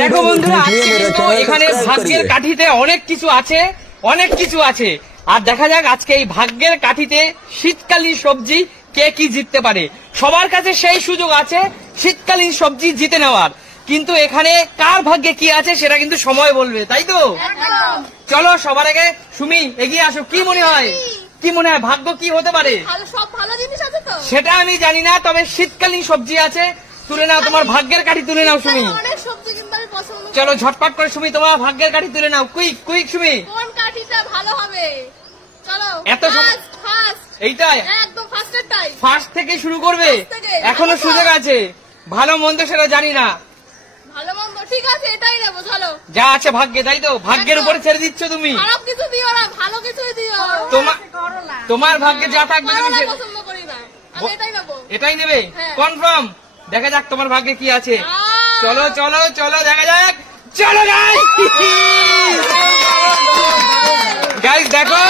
দেখো বন্ধুরা, এখানে ভাগ্যের কাঠিতে অনেক কিছু আছে, অনেক কিছু আছে। আর দেখা যাক আজকে এই ভাগ্যের কাঠিতে শীতকালীন সবজি কে কি জিততে পারে। সবার কাছে সেই সুযোগ আছে শীতকালীন সবজি জিতে নেওয়ার, কিন্তু এখানে কার ভাগ্যে কি আছে সেটা কিন্তু সময় বলবে, তাই তো? চলো সবার আগে সুমি এগিয়ে আসো। কি মনে হয়, কি মনে হয় ভাগ্য কি হতে পারে? সেটা আমি জানি না, তবে শীতকালীন সবজি আছে। তুলে নাও তোমার ভাগ্যের কাঠি, তুলে নাও সুমি। চলো ঝটপট করে সুমি তোমার ভাগ্যের কাঠি তুলে নাও। Quick quick Sumi. কোন কাঠিটা ভালো হবে? চলো এত এইটাই একদম ফার্স্টেরটাই, ফার্স্ট থেকে শুরু করবে। এখনো সুযোগ আছে, ভালো মন্দ সেটা জানি না। ভালো মন্দ ঠিক আছে, এটাই নেবো। চলো যা আছে ভাগ্যে, তাই তো? ভাগ্যের উপরে ছেড়ে দিচ্ছ তুমি। খারাপ কিছু দিও না, ভালো কিছু দিও। তোমার ভাগ্যে যা থাকবে তুমি পছন্দ করি না, আমি এটাই নেবো। এটাই নেবে কনফার্ম? দেখা যাক তোমার ভাগ্যে কি আছে। চলো চলো চলো দেখা যাক। চলো গাইস, দেখো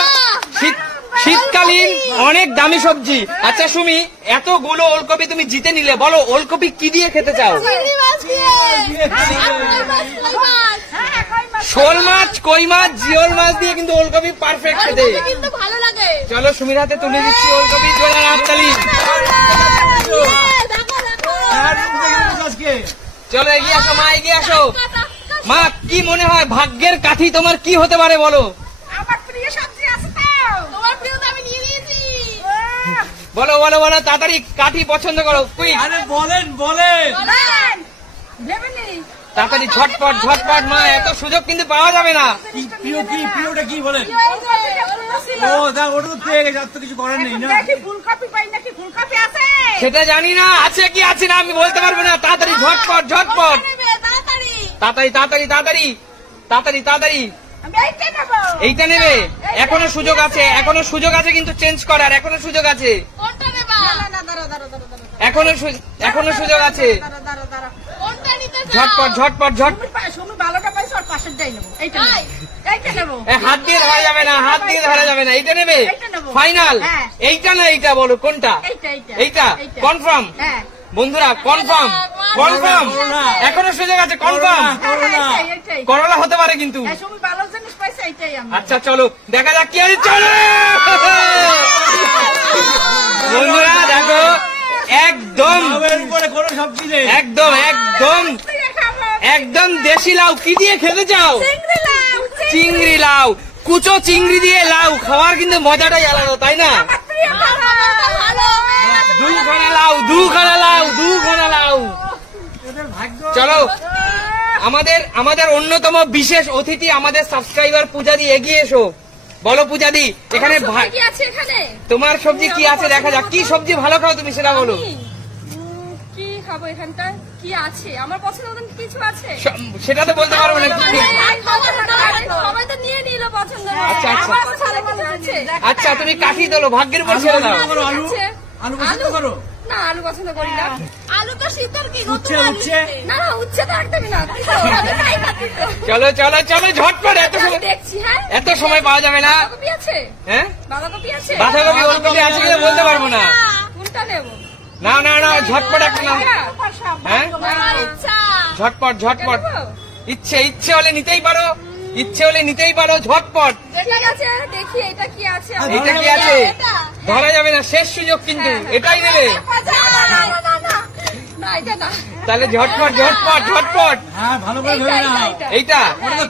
শীতকালীন অনেক দামি সবজি। আচ্ছা সুমি, এতগুলো ওলকপি তুমি জিতে নিলে, বলো ওলকপি কি দিয়ে খেতে চাও? শোল মাছ, কই মাছ, জিওল মাছ দিয়ে কিন্তু ওলকপি পারফেক্ট খেতে। ভালো লাগে। চলো সুমির হাতে তুলে দিচ্ছি ওলকপি। জোড়া হাততালি। চলো এগিয়ে আসো মা, এগিয়ে আসো। মা কি মনে হয় ভাগ্যের কাঠি তোমার কি হতে পারে বলো? আমার প্রিয় সবজি আছে তো। তোমার প্রিয় তো আমি নিয়ে নিয়েছি। বলো বলো বলো, তাড়াতাড়ি কাঠি পছন্দ করো। কুইক। আরে বলেন বলেন বলেন, ভেবেনি তাড়াতাড়ি ঝটপট ঝটপট। মা এত সুযোগ কিন্তু পাওয়া যাবে না। প্রিয় কি, প্রিয়টা কি বলেন? ও দা, ওটা তো পেয়ে গেছে, আর তো কিছু করার নেই না। ফুলকপি পাই নাকি? ফুলকপি আছে সেটা জানি না, আছে কি আছে না আমি বলতে পারবো না। তাড়াতাড়ি ঝটপট ঝটপট, তাড়াতাড়ি তাড়াতাড়ি তাড়াতাড়ি তাড়াতাড়ি তাড়াতাড়ি। এইটা নেবে? এখনো সুযোগ আছে, এখনো সুযোগ আছে কিন্তু চেঞ্জ করার, এখনো সুযোগ আছে। এখনো সুযোগ আছে। ঝটপট ঝটপট ঝটপট। হাত দিয়ে ধরা যাবে না, হাত দিয়ে ধরা যাবে না। এইটা নেবে ফাইনাল? এইটা না এইটা, বলো কোনটা? এইটা কনফার্ম? বন্ধুরা কনফার্ম কনফার্ম, এখনো সুযোগ আছে। কনফার্ম করলা হতে পারে কিন্তু। আচ্ছা চলো দেখা যাক কি আছে। চলো বন্ধুরা দেখো, একদম একদম একদম একদম দেশি লাউ। কি দিয়ে খেতে চাও? চিংড়ি লাউ, কুচো চিংড়ি দিয়ে লাউ খাওয়ার কিন্তু মজাটাই আলাদা, তাই না? দুখানা লাউ, দুখানা লাউ, দুখানা লাউ। চলো আমাদের অন্যতম বিশেষ অতিথি, আমাদের সাবস্ক্রাইবার পূজাদি, এগিয়ে এসো। বলো পূজাদি, এখানে তোমার সবজি কি আছে দেখা যাক। কি সবজি ভালো খাও তুমি সেটা বলো। কি খাবো এখানটা? কি আছে আমার পছন্দ? কিছু আছে সেটা তো বলতে পারবো না। সবাই তো নিয়ে নিল পছন্দ। আচ্ছা আচ্ছা আচ্ছা, তুমি কাঠি তোলো, ভাগ্যের উপর ছেড়ে দাও। আলু পছন্দ করো? না, আলু পছন্দ করি না। আলু তো শীতের কি উচ্ছে উচ্ছে না না, উচ্ছে তো একদমই না। চলো চলো চলো ঝটপট। এত সময় দেখছি। হ্যাঁ, এত সময় পাওয়া যাবে না। বাঁধাকপি আছে? হ্যাঁ বাঁধাকপি আছে। বাঁধাকপি ওলকপি আছে কিনা বলতে পারবো না। কোনটা নেবো? না না না, ঝটপট একটা নাও। হ্যাঁ ঝটপট ঝটপট। ইচ্ছে ইচ্ছে হলে নিতেই পারো, ইচ্ছে হলে নিতেই পারো। ঝটপট। ঠিক আছে, দেখি এটা কি আছে। এটা কি আছে? ধরা যাবে না, শেষ সুযোগ কিন্তু। এটাই নেবে? তাহলে ঝটপট ঝটপট ঝটপট। হ্যাঁ ভালো করে ভেবে নাও। এইটা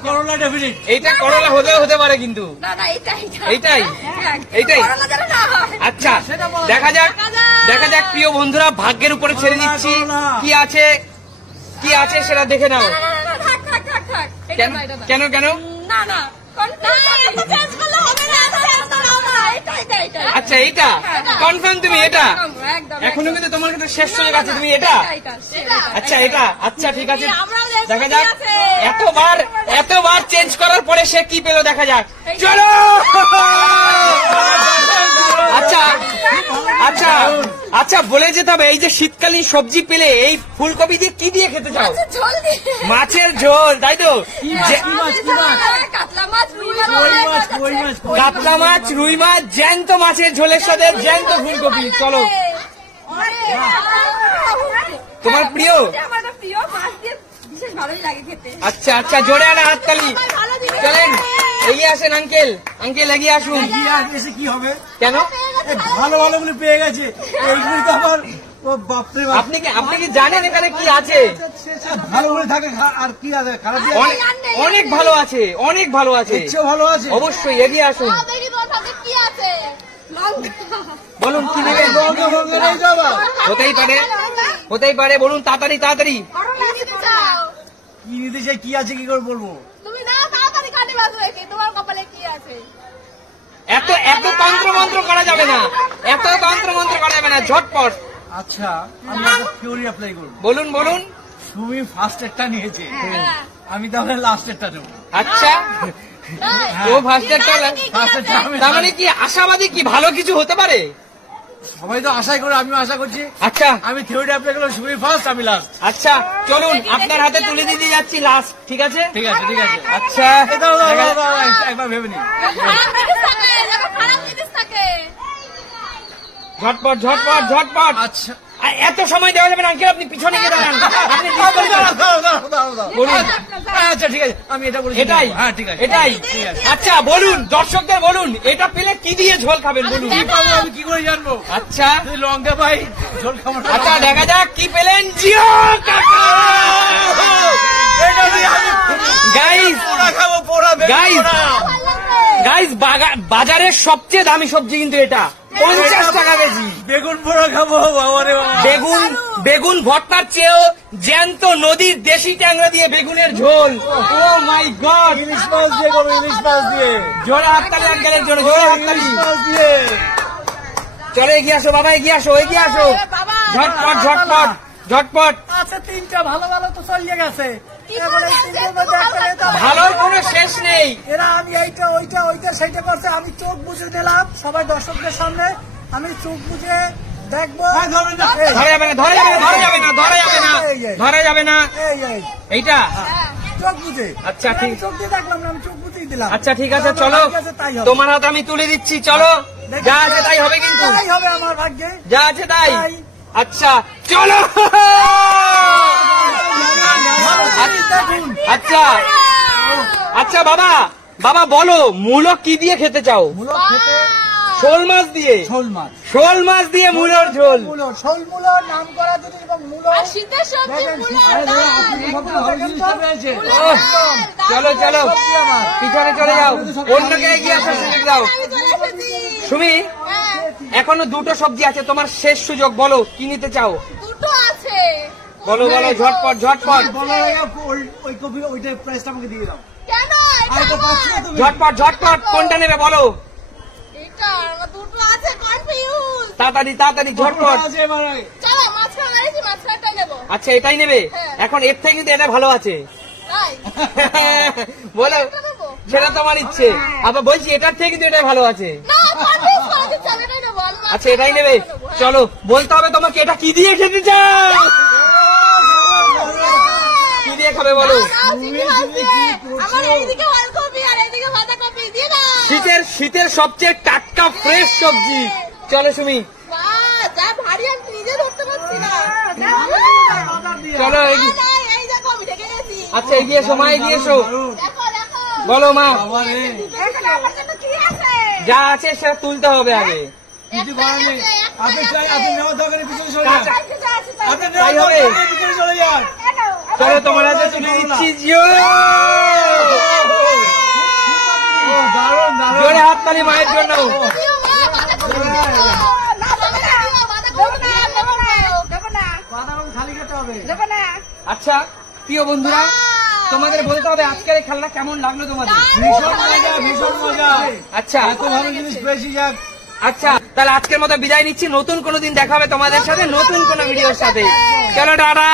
করলা ডেফিনিট। এইটা করলা হলেও হতে পারে কিন্তু। এইটাই এইটাই। আচ্ছা দেখা যাক, দেখা যাক প্রিয় বন্ধুরা, ভাগ্যের উপরে ছেড়ে দিচ্ছি। কি আছে কি আছে সেটা দেখে নাও। কেন কেন? আচ্ছা এইটা কনফার্ম? তুমি এটা এখনো কিন্তু তোমার কাছে শেষ সুযোগ আছে, তুমি এটা? আচ্ছা এটা, আচ্ছা ঠিক আছে দেখা যাক। এতবার চেঞ্জ করার পরে সে কি পেলো দেখা যাক। চলো আচ্ছা আচ্ছা আচ্ছা, বলে যেতে হবে এই যে শীতকালীন সবজি পেলে এই ফুলকপি দিয়ে কি দিয়ে খেতে চাও? মাছের ঝোল, তাই তো? কাতলা মাছ, রুই মাছ, জ্যান্ত মাছের ঝোলের সাথে জ্যান্ত ফুলকপি। চলো তোমার প্রিয় বিশেষ ভালোই লাগে খেতে। আচ্ছা আচ্ছা, জোরে একটা হাততালি। ভালো জিনিস চলেন আছে। এগিয়ে আসেন আঙ্কেল, আঙ্কেল এগিয়ে আসুন। কি আর এসে কি হবে? কেন? এই ভালো ভালো গুলো পেয়ে গেছে, এইগুলো তো আবার ও বাপরে বাপ। আপনি কি জানেন এখানে কি আছে? ভালো বলে থাকে আর কি আছে, খারাপ দিয়ে অনেক অনেক ভালো আছে, অনেক ভালো আছে, ইচ্ছেও ভালো আছে। অবশ্যই এগিয়ে আসুন। দেখি তোমার সাথে কি আছে। লঙ্কা। বলুন কি নেবেন? লঙ্কা ফঙ্কা নেই তো আবার? হতেই পারে, হতেই পারে, বলুন তাড়াতাড়ি তাড়াতাড়ি। করলা নিতে চাও? কি নিতে চাই, কি আছে কি করে বলবো? তুমি না তাড়াতাড়ি কাটে বাজু রেখে তোমার কপালে কি আছে? এত এত তন্ত্র মন্ত্র করা যাবে না, এত তন্ত্র মন্ত্র করা যাবে না, ঝটপট আচ্ছা, আমি একটা থিওরি অ্যাপ্লাই করবো। বলুন বলুন। তুমি ফার্স্ট এরটা নিয়েছে, হ্যাঁ। আমি তাহলে লাস্ট এরটা নেবো। আচ্ছা, ও ফার্স্টের ফার্স্ট এরটা আমি, তার মানে কি আশাবাদী কি ভালো কিছু হতে পারে? সবাই তো আশাই করে, আমিও আশা করছি। আচ্ছা আমি থিওরি অ্যাপ্লাই করলাম, তুমি ফার্স্ট আমি লাস্ট। আচ্ছা চলুন, আপনার হাতে তুলে দিতে যাচ্ছি লাস্ট, ঠিক আছে? ঠিক আছে ঠিক আছে। আচ্ছা এই দাও, দাও, দাও, দাও, একবার ভেবে নি। খারাপ জিনিস থাকে, দেখো খারাপ জিনিস থাকে। ঝটপট ঝটপট ঝটপট। আচ্ছা আর এত সময় দেওয়া যাবে না আঙ্কেল, আপনি পিছনে গিয়ে দাঁড়ান, আপনি দাও, disqualify। দাও, দাও, দাও, দাও, দাও। বলুন। আচ্ছা ঠিক আছে, আমি এটা বলেছি। এটাই হ্যাঁ ঠিক আছে, এটাই ঠিক আছে। আচ্ছা বলুন, দর্শকদের বলুন, এটা পেলে কি দিয়ে ঝোল খাবেন বলুন। কি পাবো আমি কি করে জানবো? আচ্ছা তুই লঙ্কা পাই, ঝোল খাবো না। আচ্ছা দেখা যাক কি পেলেন। জিও কাকা এটা দিয়ে আমি গাইস পোড়া খাবো, পোড়া বেগুন Guys, পোড়া। গাইস বাজারের সবচেয়ে দামি সবজি কিন্তু এটা, 50 টাকা কেজি। বেগুন পোড়া খাবো, বাবা রে বাবা। বেগুন ভর্তার চেয়েও জ্যান্ত নদীর দেশি ট্যাংরা দিয়ে বেগুনের ঝোল। ও মাই গড, ইলিশ মাছ দিয়ে করবো, ইলিশ মাছ দিয়ে। জোরে হাততালি আঙ্কেলের জন্য, জোরে হাততালি। ইলিশ মাছ দিয়ে। চলো এগিয়ে আসো বাবা, এগিয়ে আসো, এগিয়ে আসো, বাবা ঝটপট ঝটপট ঝটপট। আচ্ছা তিনটা ভালো ভালো তো চলিয়ে গেছে, কি করে আছে? ভালোর কোনো শেষ নেই। এরা আমি এইটা ওইটা ওইটা সেইটা করছে, আমি চোখ বুঝে নিলাম সবাই দর্শকদের সামনে, আমি চোখ বুঝে দেখবো। হ্যাঁ, ধরবেন না। এই, ধরা যাবে না, ধরা যাবে না, ধরা যাবে না, ধরা যাবে না, ধরা যাবে না। এই, এই, এইটা চোখ বুঝে। আচ্ছা, আমি ঠিক। চোখ দিয়ে দেখলাম না, আমি চোখ বুঝেই দিলাম। আচ্ছা ঠিক আছে, চলো ঠিক আছে, তাই হবে। তোমার হাত আমি তুলে দিচ্ছি, চলো যা আছে তাই হবে কিন্তু, তাই হবে আমার ভাগ্যে। যা আছে তাই। তাই। আচ্ছা চলো। আচ্ছা আচ্ছা বাবা, বাবা বলো মূলো কি দিয়ে খেতে চাও? মূলো খেতে শোল মাছ দিয়ে, শোল মাছ, শোল মাছ দিয়ে মূলোর ঝোল। মূলো শোল মূলো নাম করা জিনিস এবং মূলো আর শীতের সবজি দেখেন, মুলো আরে ডাল, দাঁড়া, আপনি একদম। সবটা ভালো জিনিসটা পেয়েছে। ওহ, চলো চলো পিছনে চলে যাও, অন্যকে এগিয়ে আসার সুযোগ দাও। আমি চলে এসেছি। সুমি হ্যাঁ, এখনো দুটো সবজি আছে, তোমার শেষ সুযোগ, বলো কি নিতে চাও? দুটো আছে। বলো বলো ঝটপট ঝটপট বলার আগে ওই কপি ওইটা প্রাইসটা আমাকে দিয়ে দাও। কেন? আরে তো পাচ্ছি না তুমি। ঝটপট ঝটপট, কোনটা নেবে বলো? এটা আমার দুটো আছে, কনফিউজ। তাড়াতাড়ি তাড়াতাড়ি ঝটপট। আছে এবারে। চলো মাঝখানে রয়েছি, মাঝখানটাই নেবো। আচ্ছা এটাই নেবে? হ্যাঁ। এখন এর থেকে কিন্তু এটা ভালো আছে। তাই বলো, এটা নেবো? সেটা তোমার ইচ্ছে। আবার বলছি এটার থেকে কিন্তু এটাই ভালো আছে। না, কনফিউজ করে দিচ্ছি, আমি এটাই নেবো। আমি আচ্ছা এটাই নেবে? নেবো, হ্যাঁ। চলো বলতে হবে তোমাকে, এটা কি দিয়ে খেতে চাও? কি দিয়ে খাবে বলো? দাও, চিংড়ি মাছ দিয়ে। আমার এইদিকে ওলকপি আর এইদিকে বাঁধাকপি দিয়ে দাও। শীতের সবচেয়ে টাটকা ফ্রেশ সবজি। চলো সুমি, বাহ, যা ভারী আমি নিজে ধরতে পারছি না। চলো না, না, এই দেখো আমি ঢেকে গেছি। আচ্ছা এগিয়ে এসো মা, এগিয়ে এসো, দেখো দেখো বলো মা। বাবা রে, এখানে আমার জন্য কি আছে? যা আছে সেটা তুলতে হবে আগে। কিছু করার নেই। একটা আপনি আছে। চাই, আপনি নেওয়ার দরকারে পিছনে চলে যান। আর কিছু আছে তাই? আপনি তাই নেওয়ার হবে। দরকারে পিছনে চলে যান। কেন? চলো তোমার হাতে তুলে দিচ্ছি, জিও। ও, দারুণ দারুণ। জোরে হাততালি মায়ের জন্য। দিও মা, বাঁধাকপি দিও। না, বাবা না, বাঁধাকপি না, দেবো না, দেবো না, বাদাম খালি খেতে হবে। দেবো না। আচ্ছা প্রিয় বন্ধুরা, তোমাদের বলতে হবে আজকের এই খেলনা কেমন লাগলো তোমাদের। ভীষণ মজা, ভীষণ মজা। আচ্ছা এত ভালো জিনিস পেয়েছি, যাক। আচ্ছা তাহলে আজকের মতো বিদায় নিচ্ছি, নতুন কোনো দিন দেখা হবে তোমাদের সাথে, নতুন কোনো ভিডিওর সাথে। চলো টাটা।